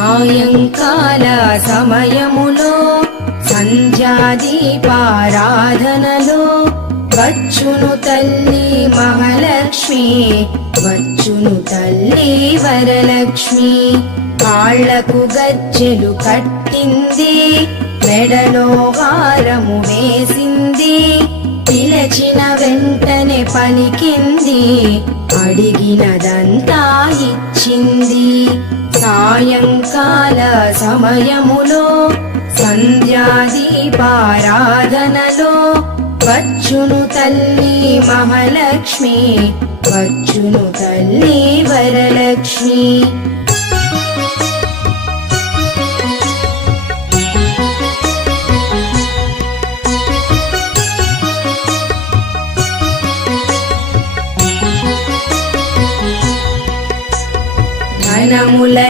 సాయంకాల సమయములో సంధ్యాదీపారాధనలో వచ్చును తల్లి మహాలక్ష్మి, వచ్చును తల్లి వరలక్ష్మి. కాళ్లకు గజ్జెలు కట్టింది, మెడలో హారము వేసింది, పిలచిన వెంటనే పలికింది, అడిగినదంతా ఇచ్చింది. సాయంకాల సమయములో సంధ్యాదీపారాధనలో వచ్చును తల్లి మహాలక్ష్మి, వచ్చును తల్లి వరలక్ష్మి. ధనముల